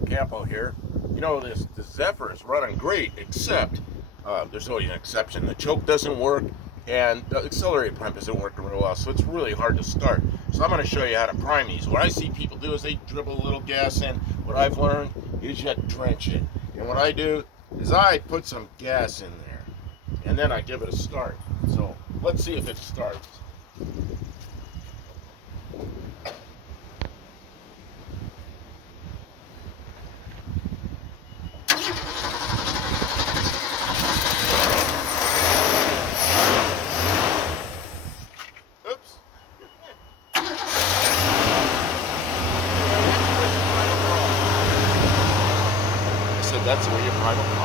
Campo here. You know, this Zephyr is running great, except there's always an exception. The choke doesn't work, and the accelerator pump isn't working real well, so it's really hard to start. So I'm going to show you how to prime these. What I see people do is they dribble a little gas in. What I've learned is you drench it. And what I do is I put some gas in there, and then I give it a start. So let's see if it starts. That's the way you prime a car.